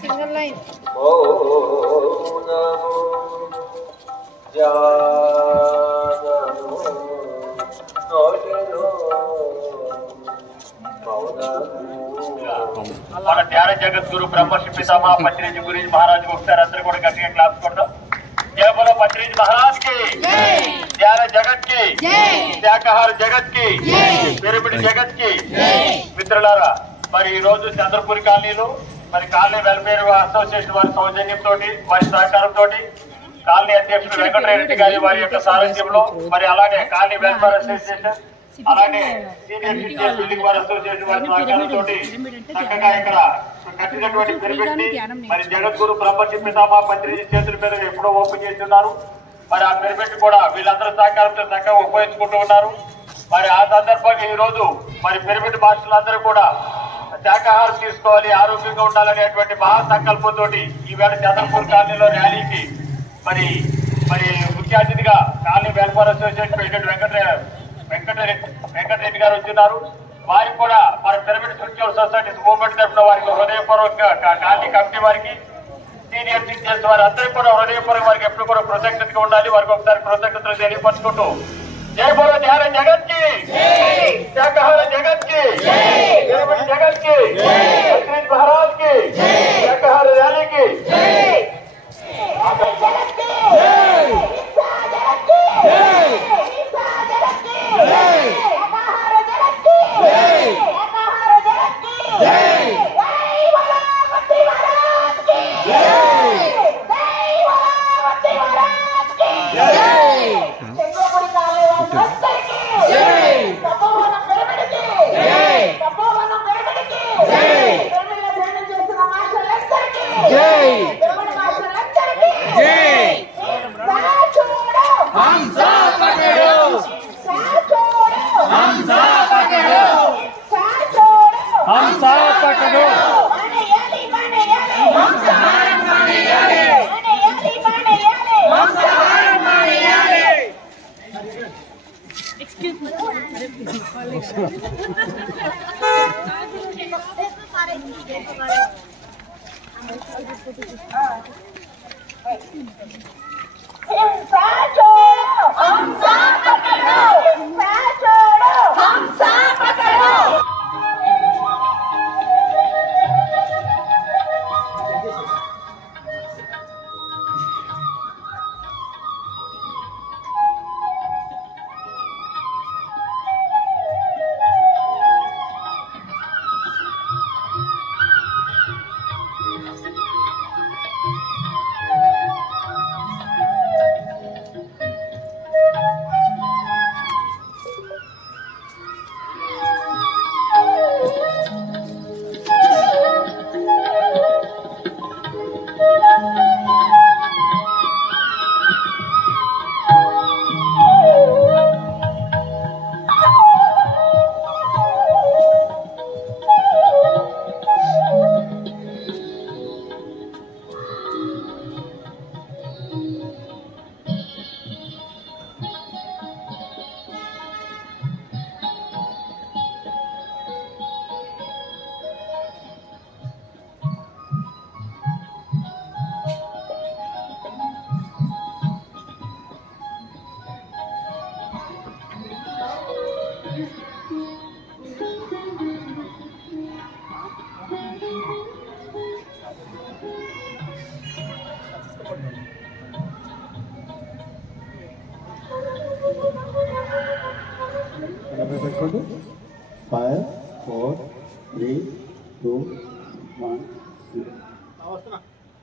Single line మన ధ్యాన జగద్గురు బ్రహ్మశ్రీ పితామహ పత్రిజీ గురించి మహారాజు ఒకసారి అందరూ కూడా గట్టిగా క్లాప్స్ కొడతాం. జయ బోలో పత్రిజీ మహారాజ్ కి, ధ్యాన జగత్ కి, శాకాహార జగత్ కి, పిరమిడ్ జగత్ కి. మిత్రులారా, మరి ఈ రోజు చంద్రపూరి కాలనీలో మరి కాలనీ వెల్ఫేర్ అసోసియేషన్ వారి సౌజన్యంతో, వారి సహకారంతో, కాలనీ అధ్యక్షుడు వెంకటరెడ్డి గారి వారి యొక్క సారథ్యంలో, మరి అలాగే కాలనీ వెల్ఫేర్ అసోసియేషన్, అలాగే సీనియర్ సిటిజన్ బిల్డింగ్ వారి అసోసియేషన్ వారి సహకారంతో చక్కగా ఇక్కడ కట్టినటువంటి పిరమిడ్ ని మరి జగద్గురు బ్రహ్మశ్రీ పితామహ పత్రిజీ చేతుల మీద ఎప్పుడో ఓపెన్ చేస్తున్నారు. మరి ఆ పిరమిడ్ కూడా వీళ్ళందరూ సహకారంతో చక్కగా ఉపయోగించుకుంటూ ఉన్నారు. మరి ఆ సందర్భంగా ఈ రోజు మరి పిరమిడ్ మాస్టర్లందరూ కూడా శాకాహారం తీసుకోవాలి, ఆరోగ్యంగా ఉండాలనేటువంటి మహాసంకల్పంతో ఈవేళ చంద్రపూర్ కాలనీలో ర్యాలీకి మరి మరి ముఖ్య అతిథిగా colony welfare association president Venkatareddy గారు వచ్చినారు. వారికి కూడా మన పిరమిడ్ స్పిరిచువల్ సొసైటీస్ మూవ్మెంట్ తరఫున వారికి హృదయపూర్వక కాలనీ కమిటీ వారికి, సీనియర్ సిటిజన్స్ వారి అందరికీ కూడా హృదయపూర్వక వారికి ఎప్పుడు కూడా కృతజ్ఞతగా ఉండాలి. వారికి ఒకసారి కృతజ్ఞతలు తెలియపరుచుకుంటూ जय बोलो ध्यान जगत की, शाकाहार जगत की, पिरमिड जगत की, पत्रिज महाराज की, शाकाहार रैली की, పెట్టుకోండి. 5 4 3 2 1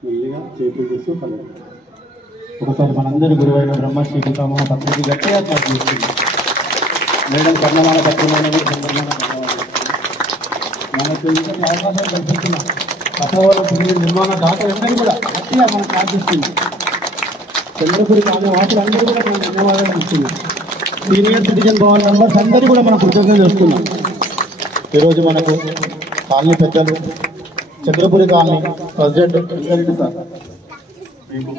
మెల్లిగా చేతులు తీస్తూ పల్లె. ఒకసారి మనందరి గురువైన బ్రహ్మశ్రీ పితామహ పత్రిజీ గట్టిగా చేస్తుంది. మేడం కర్ణమాల పత్రమైన సందర్భంగా మనకు అవకాశాలు కల్పిస్తున్నాం. కథవరం నిర్మాణ దాతలందరూ కూడా గట్టిగా మనం ప్రార్థిస్తుంది. చంద్రపురి కాలనీ వాసులందరూ కూడా మనం ధన్యవాదాలు ఇస్తున్నాం. సీనియర్ సిటిజన్ భవన్ మెంబర్స్ అందరూ కూడా మనం కృతజ్ఞతలు చేస్తున్నాం. ఈరోజు మనకు కాలనీ పెద్దలు Chandrapuri colony president Venkat Reddy sir మీకు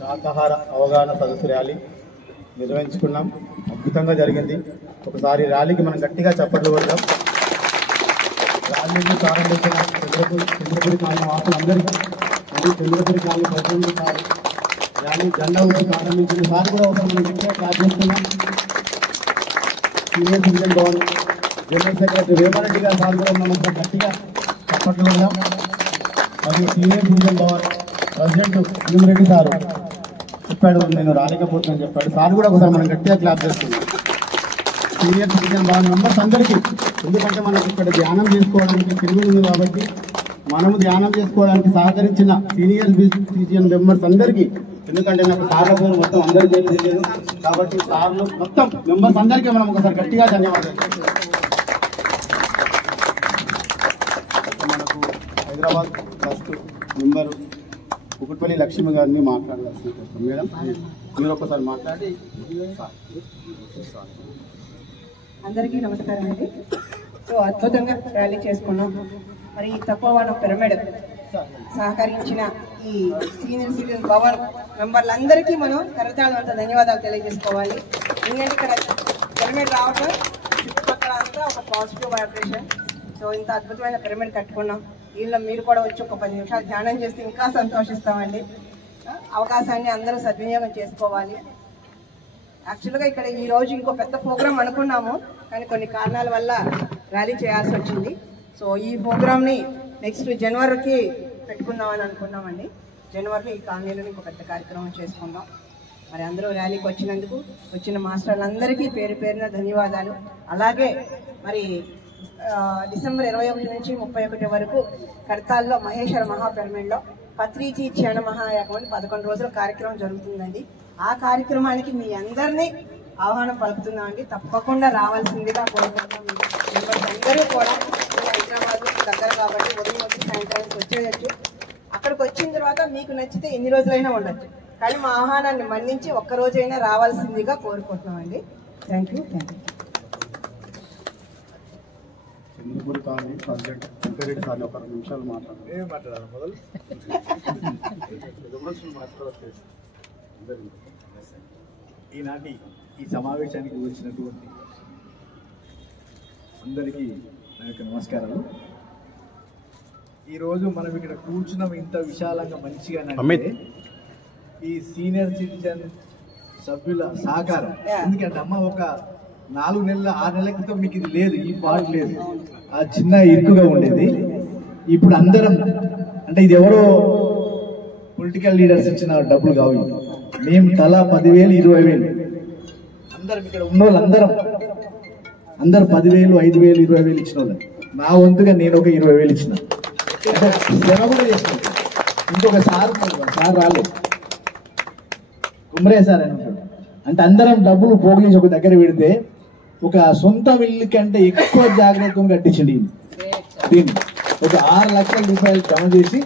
శాకాహార అవగాహన సదస్సు ర్యాలీ నిర్వహించుకున్నాం. అద్భుతంగా జరిగింది. ఒకసారి ర్యాలీకి మనం గట్టిగా చప్పట్లు కొట్టాం. ర్యాలీని ప్రారంభించిన చంద్రపురి కాలనీ వాసులందరికీ మరియు Chandrapuri colony president sir rally జెండా వచ్చి ప్రారంభించిన సార్ కూడా ఒకసారి మనం గట్టిగా క్లాస్ చేస్తున్నాం. Senior citizen Bhavan general secretary Vemareddy గారు సార్ కూడా మనం గట్టిగా చప్పట్లు కొట్టాం. మరియు senior citizen Bhavan president Bheema Reddy sir చెప్పాడు నేను రాలేకపోతున్నాను చెప్పాడు. సార్ కూడా ఒకసారి మనం గట్టిగా క్లాప్ చేస్తున్నాం. సీనియర్ సిటిజన్ భవన్ మెంబర్స్ అందరికీ, ఎందుకంటే మనకు ఇక్కడ ధ్యానం చేసుకోవడానికి తెలుగు ఉంది కాబట్టి మనము ధ్యానం చేసుకోవడానికి సహకరించిన సీనియర్ సిటిజన్ మెంబర్స్ అందరికీ, ఎందుకంటే నాకు సార్ల పేరు మొత్తం అందరికీ తెలియదు కాబట్టి సార్లు మొత్తం మెంబర్స్ అందరికీ మనం ఒకసారి గట్టిగా ధన్యవాదాలు. మనకు హైదరాబాద్ ట్రస్ట్ మెంబరు కుకుట్పల్లి లక్ష్మి గారిని మాట్లాడాల్సిన కోసం మేడం మీరు ఒకసారి మాట్లాడి. అందరికీ నమస్కారం అండి. సో అద్భుతంగా ర్యాలీ చేసుకున్నాం. మరి ఈ తపోవన పిరమిడ్ సహకరించిన ఈ సీనియర్ సిటిజన్ భవన్ మెంబర్లందరికీ మనం కరతాళంతో ధన్యవాదాలు తెలియజేసుకోవాలి. ఎందుకంటే ఇక్కడ పిరమిడ్ రావడం చుట్టుపక్కల అంతా ఒక పాజిటివ్ వైబ్రేషన్. సో ఇంత అద్భుతమైన పిరమిడ్ కట్టుకున్నాం. వీళ్ళు మీరు కూడా వచ్చి ఒక 10 నిమిషాలు ధ్యానం చేస్తే ఇంకా సంతోషిస్తామండి. అవకాశాన్ని అందరూ సద్వినియోగం చేసుకోవాలి. యాక్చువల్గా ఇక్కడ ఈ రోజు ఇంకో పెద్ద ప్రోగ్రామ్ అనుకున్నాము, కానీ కొన్ని కారణాల వల్ల ర్యాలీ చేయాల్సి వచ్చింది. సో ఈ ప్రోగ్రామ్ని నెక్స్ట్ జనవరికి పెట్టుకుందామని అనుకున్నామండి. జనవరిలో ఈ కాలనీలో ఇంకో పెద్ద కార్యక్రమం చేసుకుందాం. మరి అందరూ ర్యాలీకి వచ్చినందుకు వచ్చిన మాస్టర్లందరికీ పేరు పేరున ధన్యవాదాలు. అలాగే మరి డిసెంబర్ 21 నుంచి 31 వరకు కడతాల్లో మహేశ్వర మహాపిరమిడ్లో పత్రిజీ క్షణ మహాయాగం అని 11 రోజుల కార్యక్రమం జరుగుతుందండి. ఆ కార్యక్రమానికి మీ అందరినీ ఆహ్వానం పలుకుతున్నామండి. తప్పకుండా రావాల్సిందిగా కోరుకుంటున్నాం. అందరూ కూడా హైదరాబాద్ దగ్గర కాబట్టి ఉదయం వచ్చి సాయంత్రానికి వచ్చేయచ్చు. అక్కడికి వచ్చిన తర్వాత మీకు నచ్చితే ఎన్ని రోజులైనా ఉండొచ్చు, కానీ మా ఆహ్వానాన్ని మన్నించి ఒక్కరోజైనా రావాల్సిందిగా కోరుకుంటున్నామండి. Thank you. Chandrapuri colony president Venkareddy సార్ని ఒక 2 నిమిషాలు మాట్లాడాలి. మొదలు ఈనాటి ఈ సమావేశానికి వచ్చినటువంటి అందరికీ నా యొక్క నమస్కారాలు. ఈరోజు మనం ఇక్కడ కూర్చున్నాం ఇంత విశాలంగా మంచిగా. ఈ సీనియర్ సిటిజన్ సభ్యుల సహకారం, ఎందుకంటే అమ్మ ఒక 4 నెలల 6 నెలల క్రితం మీకు ఇది లేదు, ఈ పార్ట్ లేదు, ఆ చిన్న ఇరుకుగా ఉండేది. ఇప్పుడు అందరం అంటే ఇది ఎవరో పొలిటికల్ లీడర్స్ ఇచ్చిన డబ్బులు కావు, మేము తలా 10,000 20,000 అందరం ఇక్కడ ఉన్న వాళ్ళందరం అందరు 10,000 5,000 20,000 ఇచ్చిన వాళ్ళు. నా వంతుగా నేను ఒక 20,000 ఇచ్చిన. శ్రమ కూడా చేస్తాను. ఇంకొక సార్ రాలేదు, కుమరే సార్ అని ఉంటాడు. అంటే అందరం డబ్బులు పోగు చేసి ఒక దగ్గర పెడితే ఒక సొంత ఇల్లు కంటే ఎక్కువ జాగ్రత్తగా కట్టించండి. దీన్ని ఒక 6 లక్షల రూపాయలు జమ చేసి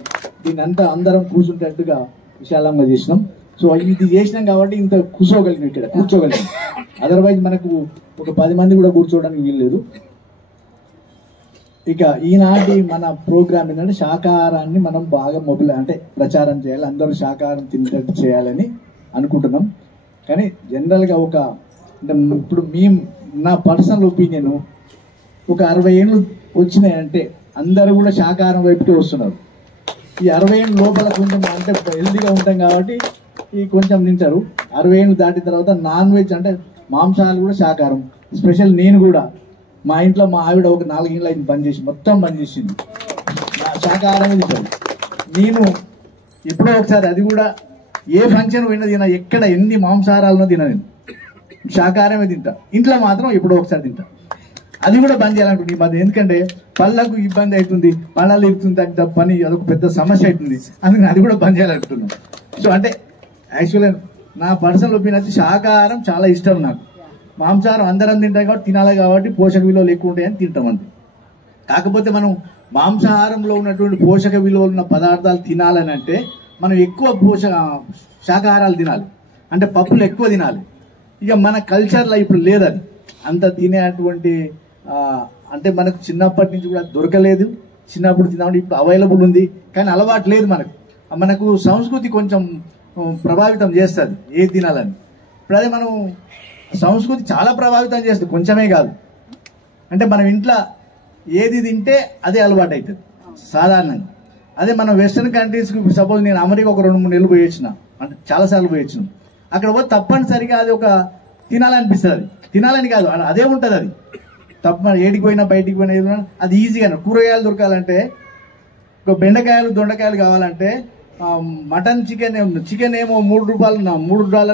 దీన్ని అంతా అందరం కూర్చుంటట్టుగా విశాలంగా చేసినాం. సో ఇది చేసినాం కాబట్టి ఇంత కూర్చోగలిగిన, ఇక్కడ కూర్చోగలిగినాం. అదర్వైజ్ మనకు ఒక 10 మంది కూడా కూర్చోవడానికి వీల్లేదు. ఇక ఈనాటి మన ప్రోగ్రామ్ ఏంటంటే శాకాహారాన్ని మనం బాగా అంటే ప్రచారం చేయాలి, అందరూ శాకాహారం తినేటట్టు చేయాలని అనుకుంటున్నాం. కానీ జనరల్గా అంటే ఇప్పుడు నా పర్సనల్ ఒపీనియన్ ఒక 60 ఏళ్ళు వచ్చినాయంటే అందరూ కూడా శాకాహారం వైపుకే వస్తున్నారు. ఈ 60 ఏళ్ళు లోపల కొంచెం అంటే హెల్తీగా ఉంటాం కాబట్టి ఈ కొంచెం తింటారు. 60 ఏళ్ళు దాటిన తర్వాత నాన్ వెజ్ అంటే మాంసాలు కూడా శాకాహారం. స్పెషల్ నేను కూడా మా ఇంట్లో మా ఆవిడ ఒక 4 ఏళ్ళు అయింది మొత్తం బంద్ చేసింది, శాకాహారమే తింటారు. నేను ఎప్పుడో ఒకసారి, అది కూడా ఏ ఫంక్షన్ పోయినా తినా, ఎక్కడ ఎన్ని మాంసాహారాలను తినా, నేను శాకాహారమే తింటా. ఇంట్లో మాత్రం ఎప్పుడో ఒకసారి తింటా. అది కూడా బంద్ చేయాలనుకుంటుంది ఈ మధ్య, ఎందుకంటే పళ్ళకు ఇబ్బంది అవుతుంది, పళ్ళలు ఇరుతుంది, పని అదొక పెద్ద సమస్య అవుతుంది. అందుకని అది కూడా బంద్ చేయాలనుకుంటున్నాం. సో అంటే యాక్చువల్గా నా పర్సనల్ ఒపీనియన్ వచ్చి శాకాహారం చాలా ఇష్టం నాకు. మాంసాహారం అందరం తింటాం కాబట్టి తినాలి, కాబట్టి పోషక విలువలు ఎక్కువ ఉంటాయని తింటాం అంతే. కాకపోతే మనం మాంసాహారంలో ఉన్నటువంటి పోషక విలువలు ఉన్న పదార్థాలు తినాలని అంటే మనం ఎక్కువ శాకాహారాలు తినాలి, అంటే పప్పులు ఎక్కువ తినాలి. ఇక మన కల్చర్లో ఇప్పుడు లేదు అది అంత తినేటువంటి అంటే మనకు చిన్నప్పటి నుంచి కూడా దొరకలేదు. చిన్నప్పుడు తిన్నామంటే ఇప్పుడు అవైలబుల్ ఉంది, కానీ అలవాటు లేదు మనకు సంస్కృతి కొంచెం ప్రభావితం చేస్తుంది ఏది తినాలని. ఇప్పుడు అదే మనం సంస్కృతి చాలా ప్రభావితం చేస్తుంది, కొంచెమే కాదు. అంటే మనం ఇంట్లో ఏది తింటే అదే అలవాటు అవుతుంది సాధారణంగా. అదే మనం వెస్టర్న్ కంట్రీస్కి సపోజ్ నేను అమెరికా ఒక 2-3 నెలలు పోయి వచ్చిన, అంటే చాలాసార్లు పోయి వచ్చినాం. అక్కడ పోతే తప్పనిసరిగా అది ఒక తినాలనిపిస్తుంది. అది తినాలని కాదు, అదే ఉంటుంది. అది తప్ప ఏడికి పోయినా బయటికి పోయినా అది ఈజీగా. కూరగాయలు దొరకాలంటే ఒక బెండకాయలు దొండకాయలు కావాలంటే మటన్ చికెన్ ఏమో $3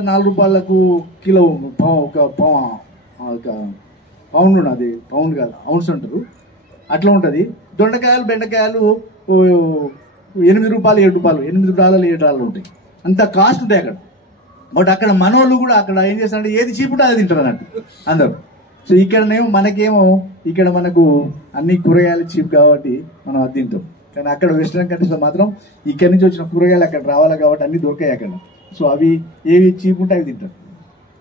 $4 కిలో, ఒక పౌండ్, అది పౌండ్ కాదు ఔన్స్ అంటారు, అట్లా ఉంటుంది. దొండకాయలు బెండకాయలు $8 $7 $8 ఉంటాయి. అంత కాస్ట్ ఉంటాయి అక్కడ. బట్ అక్కడ మనోళ్ళు కూడా అక్కడ ఏం చేస్తారంటే ఏది చీప్ ఉంటే అది తింటారు అన్నట్టు అందరు. సో ఇక్కడనేమో మనకేమో ఇక్కడ మనకు అన్ని కూరగాయలు చీప్ కాబట్టి మనం అది తింటాం. కానీ అక్కడ వెస్టర్న్ కంట్రీస్లో మాత్రం ఇక్కడి నుంచి వచ్చిన కూరగాయలు అక్కడ రావాలి కాబట్టి అన్ని దొరికాయి అక్కడ. సో అవి ఏవి చీప్ ఉంటే అవి తింటారు.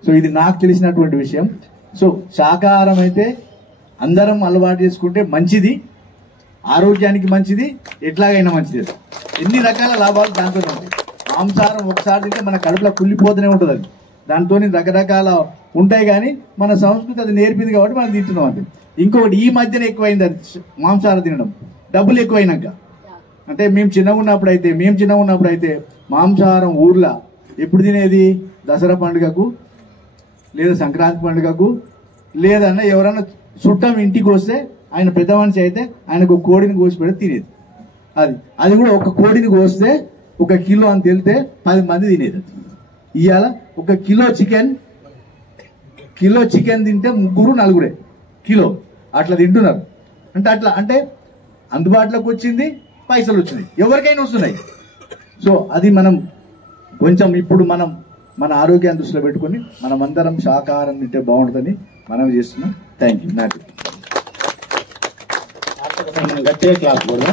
సో ఇది నాకు తెలిసినటువంటి విషయం. సో శాకాహారం అయితే అందరం అలవాటు చేసుకుంటే మంచిది, ఆరోగ్యానికి మంచిది, ఎట్లాగైనా మంచిది. ఎన్ని రకాల లాభాలు దాంతో ఉంటాయి. మాంసాహారం ఒకసారి తింటే మన కడుపులో కుళ్ళిపోతూనే ఉంటుంది. అది దాంతో రకరకాల ఉంటాయి, కానీ మన సంస్కృతి అది నేర్పింది కాబట్టి మనం తింటున్నాం. అంతే. ఇంకొకటి ఈ మధ్యన ఎక్కువైంది అది మాంసాహారం తినడం, డబ్బులు ఎక్కువైనాక. అంటే మేము చిన్నగా ఉన్నప్పుడు అయితే మాంసాహారం ఊర్లో ఎప్పుడు తినేది? దసరా పండుగకు లేదా సంక్రాంతి పండుగకు, లేదన్నా ఎవరన్నా చుట్టం ఇంటికి వస్తే ఆయన పెద్ద మనిషి అయితే ఆయనకు ఒక కోడిని కోసి పెడితే తినేది. అది కూడా ఒక కోడిని కోస్తే 1 కిలో అని తెలితే 10 మంది తినేది. ఇవాళ 1 కిలో చికెన్ తింటే 3 4 కిలో అట్లా తింటున్నారు. అంటే అందుబాటులోకి వచ్చింది, పైసలు వచ్చినాయి, ఎవరికైనా వస్తున్నాయి. సో అది మనం కొంచెం ఇప్పుడు మన ఆరోగ్యాన్ని దృష్టిలో పెట్టుకుని మనమందరం శాకాహారం తింటే బాగుంటుందని మనం చేస్తున్నాం. Thank you. నాకు గట్టిగా క్లాస్ కూడా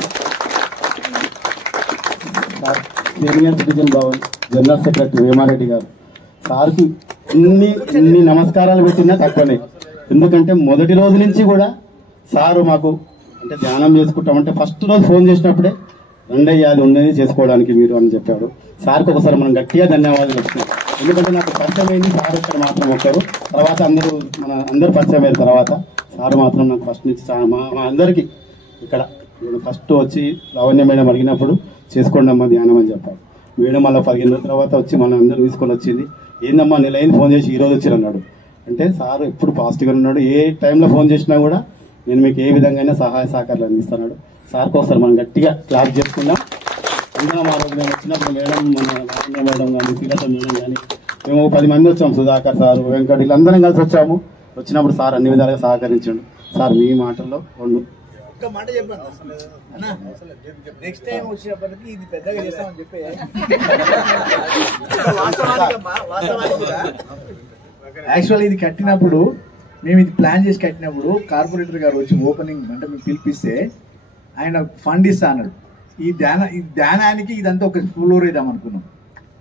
senior citizen Bhavan general secretary Vemareddy గారు సార్కి ఇన్ని నమస్కారాలు పెట్టినా తక్కువనే. ఎందుకంటే మొదటి రోజు నుంచి కూడా సారు మాకు అంటే ధ్యానం చేసుకుంటామంటే ఫస్ట్ రోజు ఫోన్ చేసినప్పుడే రండయ్య అది ఉన్నది చేసుకోవడానికి మీరు అని చెప్పాడు. సార్కి ఒకసారి మనం గట్టిగా ధన్యవాదాలు చెప్తున్నాం. ఎందుకంటే నాకు పరిచయం అయింది సార్ ఇక్కడ మాత్రం ఒకరు, తర్వాత అందరూ పరిచయం అయిన తర్వాత సార్ మాత్రం నాకు ఫస్ట్ నుంచి మా అందరికీ ఇక్కడ ఫస్ట్ వచ్చి లావణ్య మేడం అడిగినప్పుడు చేసుకోండి అమ్మా ధ్యానం అని చెప్పారు. మేడం మళ్ళీ 15 రోజుల తర్వాత వచ్చి మన అందరూ తీసుకొని వచ్చింది. ఏందమ్మా నెలైన ఫోన్ చేసి ఈరోజు వచ్చారు అన్నాడు. అంటే సార్ ఎప్పుడు పాజిటివ్గా ఉన్నాడు. ఏ టైంలో ఫోన్ చేసినా కూడా నేను మీకు ఏ విధంగా సహాయ సహకారాలు అందిస్తున్నాడు. సార్కి ఒకసారి మనం గట్టిగా క్లాస్ చేసుకుందాం. అందరం ఆ రోజు మేము వచ్చినప్పుడు మేడం, మన లావణ్య మేడం కానీ, శ్రీలత మేడం కానీ, మేము 10 మంది వచ్చాము. సుధాకర్ సార్, వెంకట్, వీళ్ళందరం కలిసి వచ్చాము. వచ్చినప్పుడు సార్ అన్ని విధాలుగా సహకరించాడు. సార్ మీ మాటల్లో ఒక్క మాట చెప్పాను, నెక్స్ట్ టైం వచ్చినప్పటికీ ఇది పెద్దగా చేస్తామని చెప్పి. యాక్చువల్ ఇది కట్టినప్పుడు మేము ఇది ప్లాన్ చేసి కట్టినప్పుడు కార్పొరేటర్ గారు వచ్చి ఓపెనింగ్ అంటే మేము పిలిపిస్తే ఆయన ఫండ్ ఇస్తా అన్నాడు. ఈ ధ్యానానికి ఇదంతా ఒక ఫ్లోర్ వేద్దాం అనుకున్నాం.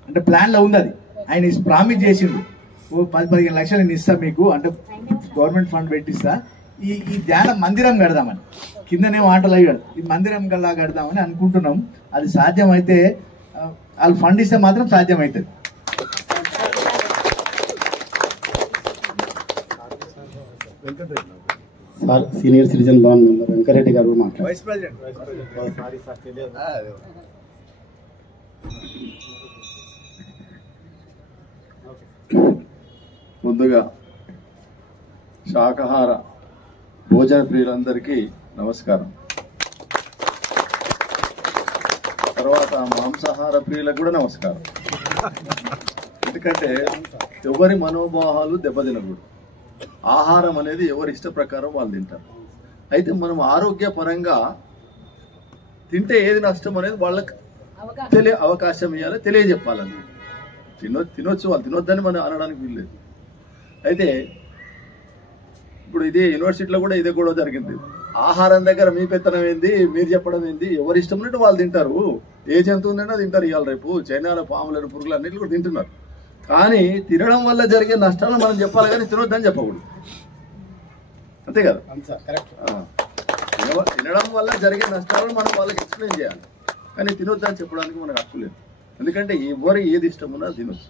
అంటే ప్లాన్లో ఉంది అది. ఆయన ప్రామిస్ చేసిండు, 10-15 లక్షలు నేను ఇస్తా మీకు, అంటే గవర్నమెంట్ ఫండ్ పెట్టిస్తా, ఈ ధ్యాన మందిరం కడదామని. కిందనే మాటలు అయ్యాడు, ఈ మందిరం గల్లా కడదామని అనుకుంటున్నాం. అది సాధ్యమైతే వాళ్ళు ఫండ్ ఇస్తే మాత్రం సాధ్యమవుతుంది. Sir senior citizen Bhavan member Venkat Reddy గారు మాట్లాడారు. వైస్ ప్రెసిడెంట్ ముందుగా శాకాహార భోజన ప్రియులందరికీ నమస్కారం. తర్వాత మాంసాహార ప్రియులకు కూడా నమస్కారం. ఎందుకంటే ఎవరి మనోభావాలు దెబ్బతినకూడదు. ఆహారం అనేది ఎవరి ఇష్ట ప్రకారం వాళ్ళు తింటారు. అయితే మనం ఆరోగ్యపరంగా తింటే ఏది నష్టం అనేది వాళ్ళకి అవకాశం ఇవ్వాలి, తెలియజెప్పాలని. తినొచ్చు, వాళ్ళు తినొద్దని మనం అనడానికి వీల్లేదు. అయితే ఇప్పుడు ఇదే యూనివర్సిటీలో కూడా ఇదే గొడవ జరిగింది. ఆహారం దగ్గర మీ పెత్తనం ఏంది, మీరు చెప్పడం ఏంది, ఎవరి ఇష్టం ఉన్నట్టు వాళ్ళు తింటారు. ఏ జంతువునైనా తింటారు. ఇవాళ రేపు చైనాలో పాములను పురుగులు అన్నింటినీ కూడా తింటున్నారు. కానీ తినడం వల్ల జరిగే నష్టాలను మనం చెప్పాలి, కానీ తినొద్దని చెప్పకూడదు. అంతే కదా? తినడం వల్ల జరిగే నష్టాలను మనం వాళ్ళకి ఎక్స్ప్లెయిన్ చేయాలి, కానీ తినొద్దని చెప్పడానికి మనకు హక్కు లేదు. ఎందుకంటే ఎవరు ఏది ఇష్టం ఉన్నా తినొచ్చు.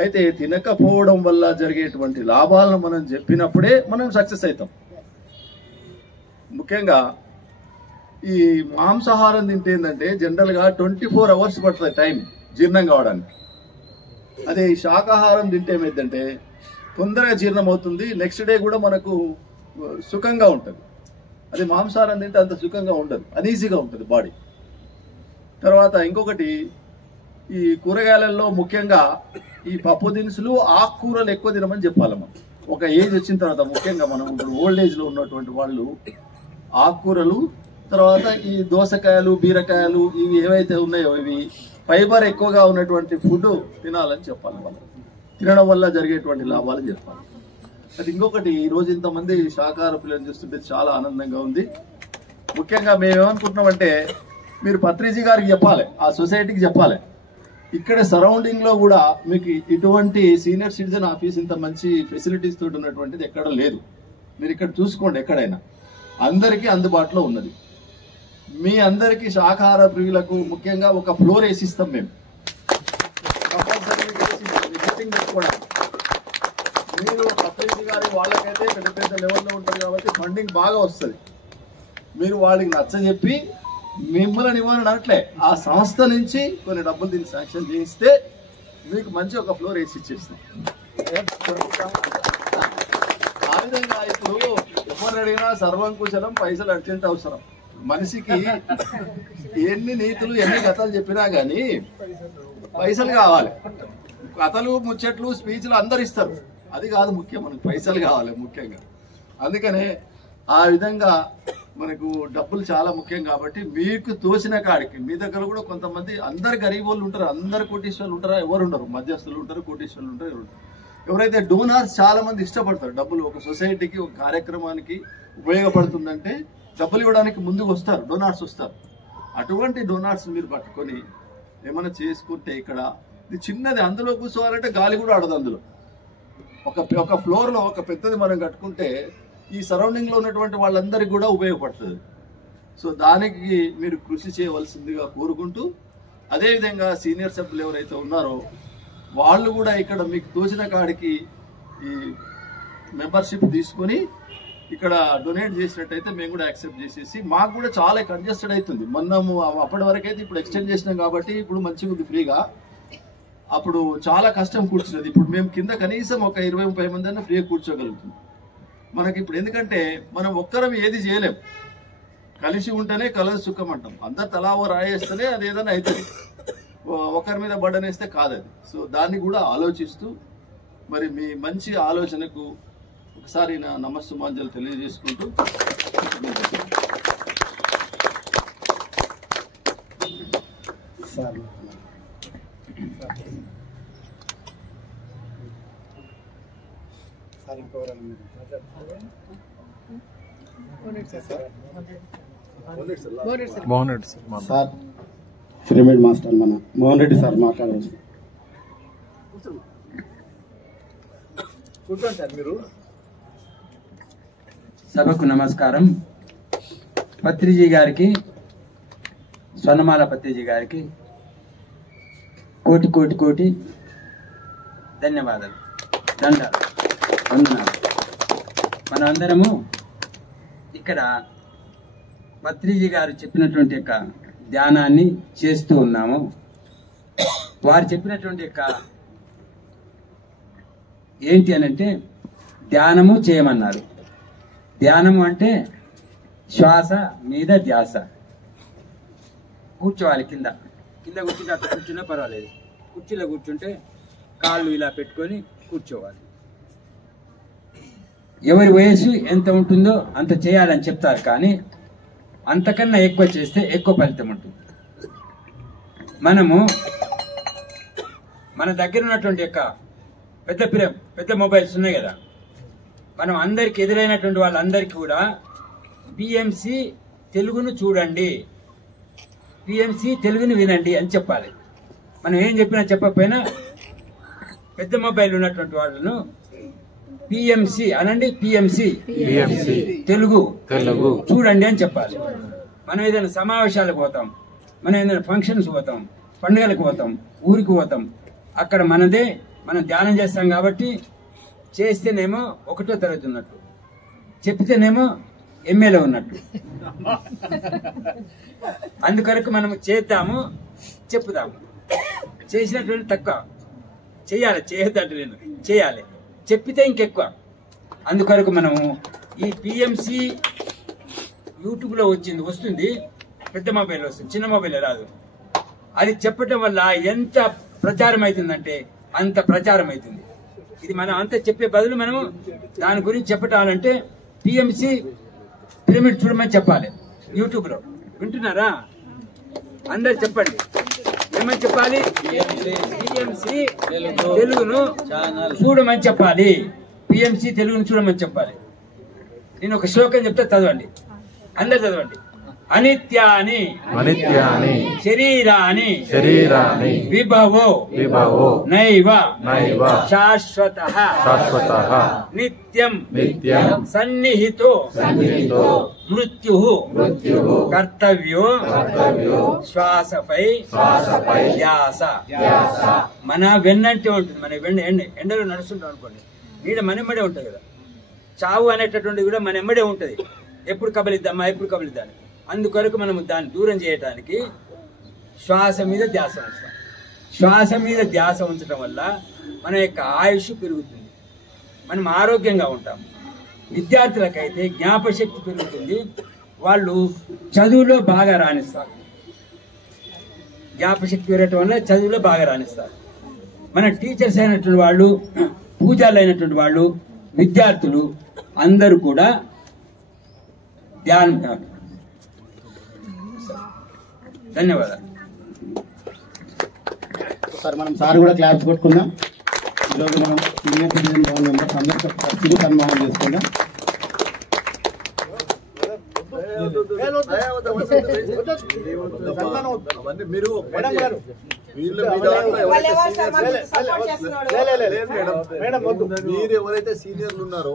అయితే తినకపోవడం వల్ల జరిగేటువంటి లాభాలను మనం చెప్పినప్పుడే మనం సక్సెస్ అవుతాం. ముఖ్యంగా ఈ మాంసాహారం తింటే ఏంటంటే జనరల్గా 24 hours పడుతుంది టైం జీర్ణం కావడానికి. అదే ఈ శాకాహారం తింటే ఏమైందంటే తొందరగా జీర్ణం అవుతుంది, నెక్స్ట్ డే కూడా మనకు సుఖంగా ఉంటుంది. అదే మాంసాహారం తింటే అంత సుఖంగా ఉండదు, అనీజీగా ఉంటుంది బాడీ. తర్వాత ఇంకొకటి, ఈ కూరగాయలలో ముఖ్యంగా ఈ పప్పు దినుసులు, ఆకుకూరలు ఎక్కువ తినమని చెప్పాలి మనం. ఒక ఏజ్ వచ్చిన తర్వాత ముఖ్యంగా మనం ఇప్పుడు ఓల్డ్ ఏజ్లో ఉన్నటువంటి వాళ్ళు ఆకుకూరలు, తర్వాత ఈ దోసకాయలు, బీరకాయలు, ఇవి ఏవైతే ఉన్నాయో ఇవి ఫైబర్ ఎక్కువగా ఉన్నటువంటి ఫుడ్ తినాలని చెప్పాలి. వాళ్ళు తినడం వల్ల జరిగేటువంటి లాభాలు చెప్పాలి. అది ఇంకొకటి, ఈరోజు ఇంతమంది శాకాహార పిల్లలు చూస్తుంటే చాలా ఆనందంగా ఉంది. ముఖ్యంగా మేము ఏమనుకుంటున్నామంటే మీరు పత్రిజీ గారికి చెప్పాలి, ఆ సొసైటీకి చెప్పాలి, ఇక్కడ సరౌండింగ్ లో కూడా మీకు ఇటువంటి సీనియర్ సిటిజన్ ఆఫీస్ ఇంత మంచి ఫెసిలిటీస్ తోటి ఉన్నటువంటిది ఎక్కడ లేదు. మీరు ఇక్కడ చూసుకోండి, ఎక్కడైనా అందరికీ అందుబాటులో ఉన్నది. మీ అందరికీ శాకాహార ప్రియులకు ముఖ్యంగా ఒక ఫ్లోర్ వేసిస్తాం మేము. మీరు పత్రిజీ గారి వాళ్ళకైతే పెద్ద పెద్ద లెవెల్లో ఉంటారు కాబట్టి ఫండింగ్ బాగా వస్తుంది. మీరు వాళ్ళకి నచ్చజెప్పి మిమ్మల్ని ఇవ్వని అట్లే ఆ సంస్థ నుంచి కొన్ని డబ్బులు దీన్ని శాంక్షన్ చేయిస్తే మీకు మంచి ఒక ఫ్లోర్ వేసి ఇచ్చేస్తాం. ఆ విధంగా ఇప్పుడు ఎవరు అడిగినా సర్వం కుశలం, పైసలు అర్జెంట్ అవసరం. మనిషికి ఎన్ని నీతులు ఎన్ని కథలు చెప్పినా గానీ పైసలు కావాలి. కథలు, ముచ్చట్లు, స్పీచ్లు అందరు ఇస్తారు, అది కాదు ముఖ్యం, మనకు పైసలు కావాలి ముఖ్యంగా. అందుకనే ఆ విధంగా మనకు డబ్బులు చాలా ముఖ్యం. కాబట్టి మీకు తోచిన కాడికి మీ దగ్గర కూడా కొంతమంది, అందరు గరీబ్ వాళ్ళు ఉంటారు, అందరు కోటీశ్వర్లు ఉంటారా, ఎవరు ఉండరు, మధ్యస్థులు ఉంటారు, కోటీశ్వర్లు ఉంటారు. ఎవరైతే డోనార్స్ చాలా మంది ఇష్టపడతారు డబ్బులు, ఒక సొసైటీకి ఒక కార్యక్రమానికి ఉపయోగపడుతుందంటే డబ్బులు ఇవ్వడానికి ముందుకు వస్తారు, డోనార్స్ వస్తారు. అటువంటి డోనార్స్ మీరు పట్టుకొని ఏమైనా చేసుకుంటే ఇక్కడ ఇది చిన్నది, అందులో కూర్చోవాలంటే గాలి కూడా ఆడదు. అందులో ఒక ఫ్లోర్లో ఒక పెద్దది మనం కట్టుకుంటే ఈ సరౌండింగ్ లో ఉన్నటువంటి వాళ్ళందరికీ కూడా ఉపయోగపడుతుంది. సో దానికి మీరు కృషి చేయవలసిందిగా కోరుకుంటూ, అదేవిధంగా సీనియర్ సభ్యులు ఎవరైతే ఉన్నారో వాళ్ళు కూడా ఇక్కడ మీకు తోచిన కాడికి ఈ మెంబర్షిప్ తీసుకొని ఇక్కడ డొనేట్ చేసినట్టయితే మేము కూడా యాక్సెప్ట్ చేసేసి, మాకు కూడా చాలా కంజెస్టెడ్ అవుతుంది. మనము అప్పటి వరకైతే ఇప్పుడు ఎక్స్టెండ్ చేసినాం కాబట్టి ఇప్పుడు మంచిగా ఉంది ఫ్రీగా. అప్పుడు చాలా కష్టం కూర్చున్నది. ఇప్పుడు మేము కింద కనీసం ఒక 20-30 మంది అన్న ఫ్రీగా కూర్చోగలుగుతుంది. మనకి ఇప్పుడు ఎందుకంటే మనం ఒక్కరం ఏది చేయలేం, కలిసి ఉంటేనే కలదు సుఖం అంటాం. అందరు తలా ఓ రాయేస్తేనే అది ఏదైనా అవుతుంది, ఒకరి మీద బర్డన్ వేస్తే కాదది. సో దాన్ని కూడా ఆలోచిస్తూ మరి మీ మంచి ఆలోచనకు ఒకసారి నా నమస్సుమాంజలు తెలియజేసుకుంటూ సార్ పిరమిడ్ మాస్టర్ మన మోహన్ రెడ్డి సార్ మాట్లాడవచ్చు. కూర్చోండి సార్ మీరు. సభకు నమస్కారం. పత్రిజీ గారికి, స్వర్ణమాల పత్రిజీ గారికి కోటి కోటి కోటి ధన్యవాదాలు, దండాలు, వందనాలు. మనమందరము ఇక్కడ పత్రిజీ గారు చెప్పినటువంటి యొక్క ధ్యానాన్ని చేస్తూ ఉన్నాము. వారు చెప్పినటువంటి యొక్క ఏంటి అనంటే ధ్యానము చేయమన్నారు. ధ్యానము అంటే శ్వాస మీద ధ్యాస. కూర్చోవాలి, కింద కూర్చుంటే అట్లా కూర్చున్నా పర్వాలేదు. కుర్చీలో కూర్చుంటే కాళ్ళు ఇలా పెట్టుకొని కూర్చోవాలి. ఎవరి వయసు ఎంత ఉంటుందో అంత చేయాలని చెప్తారు, కానీ అంతకన్నా ఎక్కువ చేస్తే ఎక్కువ ఫలితం ఉంటుంది. మనము మన దగ్గర ఉన్నటువంటి యొక్క పెద్ద మొబైల్స్ ఉన్నాయి కదా, మనం అందరికి ఎదురైనటువంటి వాళ్ళందరికీ కూడా పిఎంసి తెలుగును చూడండి, పిఎంసి తెలుగును వినండి అని చెప్పాలి. మనం ఏం చెప్పినా చెప్పకపోయినా పెద్ద మొబైల్ ఉన్నటువంటి వాళ్ళను పిఎంసి అనండి, పిఎంసి తెలుగు చూడండి అని చెప్పాలి. మనం ఏదైనా సమావేశాలకు పోతాం, మనం ఏదైనా ఫంక్షన్స్ పోతాం, పండుగలకు పోతాం, ఊరికి పోతాం, అక్కడ మనం ధ్యానం చేస్తాం కాబట్టి చేస్తేనేమో 1వ తరగతి ఉన్నట్టు, చెప్తేనేమో ఎంఏలో ఉన్నట్టు. అందుకొరకు మనం చేద్దాము, చెప్పుదాము. చేసినటువంటి తక్కువ చేయాలి, చేయొద్దంటే నేను చేయాలి, చెప్పితే ఇంకెక్కువ. అందుకొరకు మనము ఈ పిఎంసి యూట్యూబ్లో వస్తుంది, పెద్ద మొబైల్ వస్తుంది, చిన్న మొబైల్ రాదు. అది చెప్పటం వల్ల ఎంత ప్రచారం అవుతుందంటే అంత ప్రచారం అవుతుంది. ఇది మనం అంత చెప్పే బదులు మనము దాని గురించి చెప్పటాలంటే పిఎంసి పిరమిడ్ చూడమని చెప్పాలి యూట్యూబ్లో. వింటున్నారా? అందరు చెప్పండి, ఏమని చెప్పాలి? పిఎంసి తెలుగును చూడమని చెప్పాలి, పిఎంసి తెలుగును చూడమని చెప్పాలి. నేను ఒక శ్లోకం చెప్తే చదవండి, అందరు చదవండి. అనిత్యాని శరీరాని విభవో నైవ శాశ్వతః నిత్యం సన్నిహితో మృత్యుః కర్తవ్యో శ్వాసపై ధ్యాస. మన వెన్నంటే ఉంటుంది, మన ఎండలో నడుస్తుంటాం అనుకోండి, నీడ మనెమ్మడే ఉంటుంది కదా. చావు అనేటటువంటిది కూడా మన ఎమ్మడే ఉంటుంది. ఎప్పుడు కబలిద్దామా, ఎప్పుడు కబలిద్దామని. అందుకొరకు మనం దాన్ని దూరం చేయడానికి శ్వాస మీద ధ్యాస ఉంచుతాం. శ్వాస మీద ధ్యాస ఉంచడం వల్ల మన యొక్క ఆయుష్ పెరుగుతుంది, మనం ఆరోగ్యంగా ఉంటాం. విద్యార్థులకైతే జ్ఞాపశక్తి పెరుగుతుంది, వాళ్ళు చదువులో బాగా రాణిస్తారు. జ్ఞాపశక్తి పెరగటం వల్ల చదువులో బాగా రాణిస్తారు. మన టీచర్స్ అయినటువంటి వాళ్ళు, పూజారులు అయినటువంటి వాళ్ళు, విద్యార్థులు అందరూ కూడా ధ్యానం కాదు. ధన్యవాదాలు సార్. మనం సార్ కూడా క్లాప్స్ కొట్టుకుందాం. ఈరోజు మనం సీనియర్ సిటిజన్ భవన్ మెంబర్స్ అందరికీ ఖర్చులు సన్మానం చేసుకుందాం. మీరు మీరు ఎవరైతే సీనియర్లు ఉన్నారో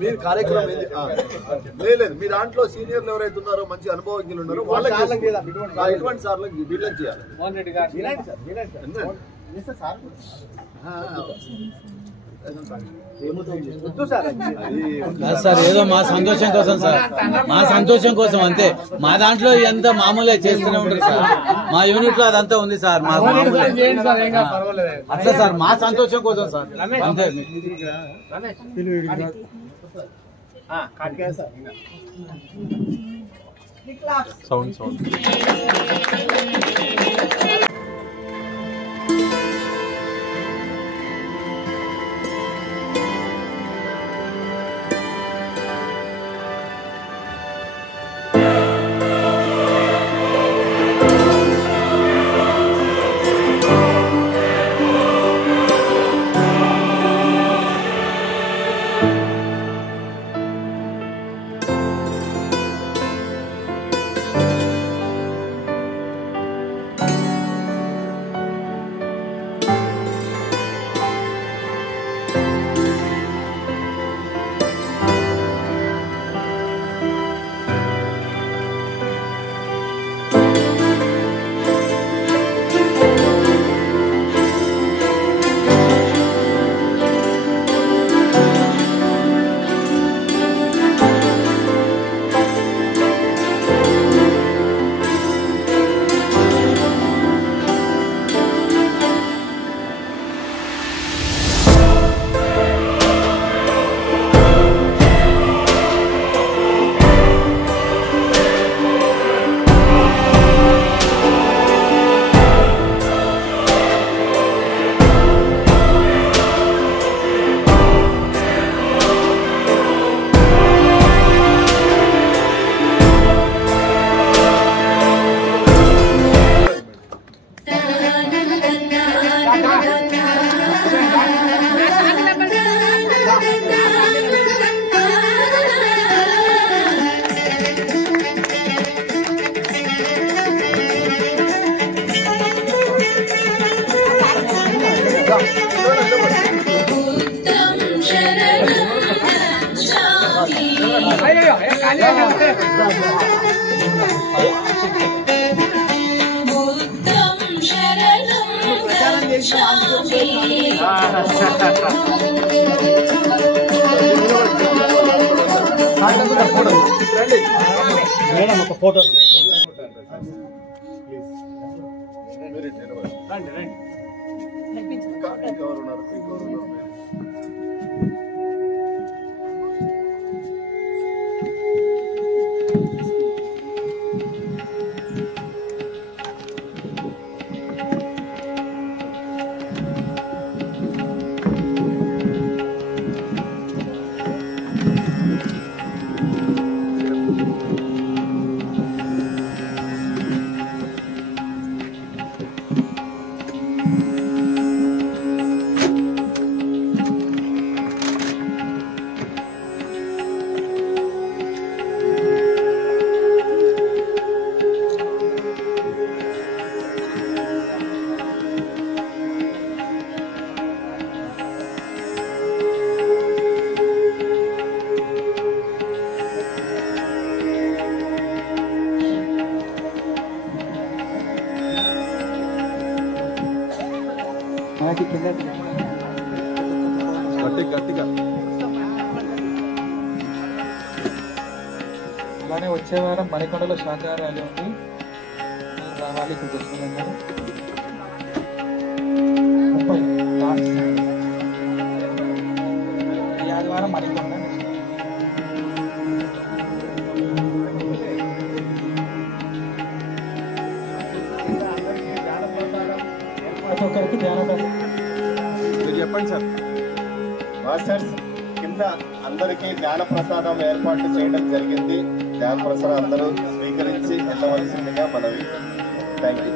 మీరు కార్యక్రమం లేదు, మీ దాంట్లో సీనియర్లు ఎవరైతే ఉన్నారో మంచి అనుభవజ్ఞులు ఉన్నారో వాళ్ళకి ఇటువంటి సార్లకు వీళ్ళకి చేయాలి. సార్ ఏదో మా సంతోషం కోసం సార్, మా సంతోషం కోసం అంతే. మా దాంట్లో ఎంత మామూలుగా చేస్తూనే ఉంటారు సార్, మా యూనిట్ లో అదంతా ఉంది సార్. మా అట్లా సార్ మా సంతోషం కోసం సార్ అంతే. మేడం ఒక ఫోటో అలానే వచ్చే వారం మణికొండలో శాకాహార ర్యాలీ ఉంది, రావాలి కొంచెం ఈ ఆదివారం మణికొండ. ప్రతి ఒక్కరికి ధ్యానం చెప్పండి సార్. మాస్టర్స్ కింద అందరికీ జ్ఞాన ప్రసాదం ఏర్పాటు చేయడం జరిగింది. జ్ఞాన ప్రసాదం అందరూ స్వీకరించి వెళ్ళవలసిందిగా మనవి. Thank you.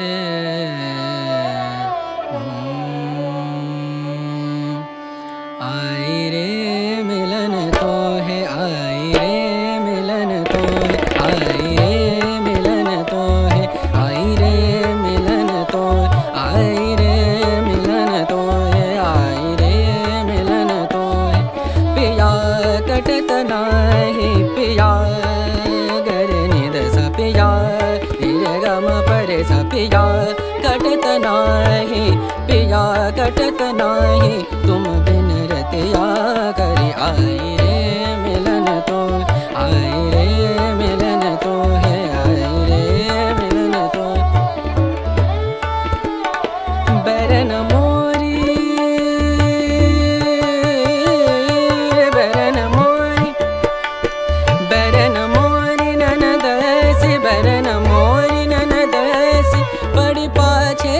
रे आई रे मिलन तो है, आई रे मिलन तो है, आई रे मिलन तो है, आई रे मिलन तो, आई रे मिलन तो है, आई रे मिलन तो है। पिया कटत नाही पिया गरे निद सा पिया रे गम परे सा पिया कटत नाही पिया कटत नाही तुम बिन रतिया करी आई रे मिलन तो, आई रे मिलन तो है, आई रे मिलन तो। बैरन मोरी बैरन मोरी बैरन मोरी ननदसी बैरन मोरी ननदसी बड़ी पाछे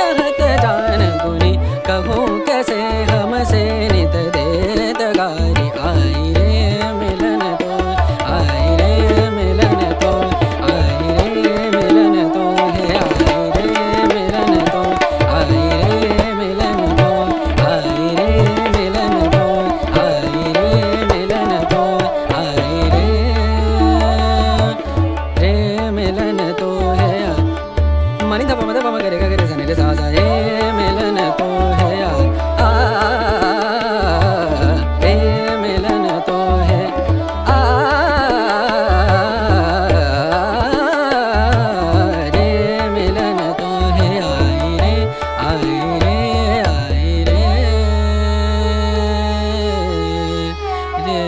रहत जान गुनी कहूँ कैसे हमसे नित देत गारी आई रे मिलन तो, आई रे मिलन तो, आई रे मिलन तो है, आई रे मिलन तो, आई रे मिलन तो, आई रे मिलन तो, आई रे मिलन तो, आई रे मिलन तो है। मनी धा पम करे गरे सने रे सा सा रे मिलन तो है, रे मिलन तो है, रे मिलन तो है, आई रे आई रे रे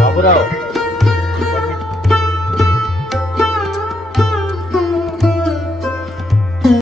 బాబురావు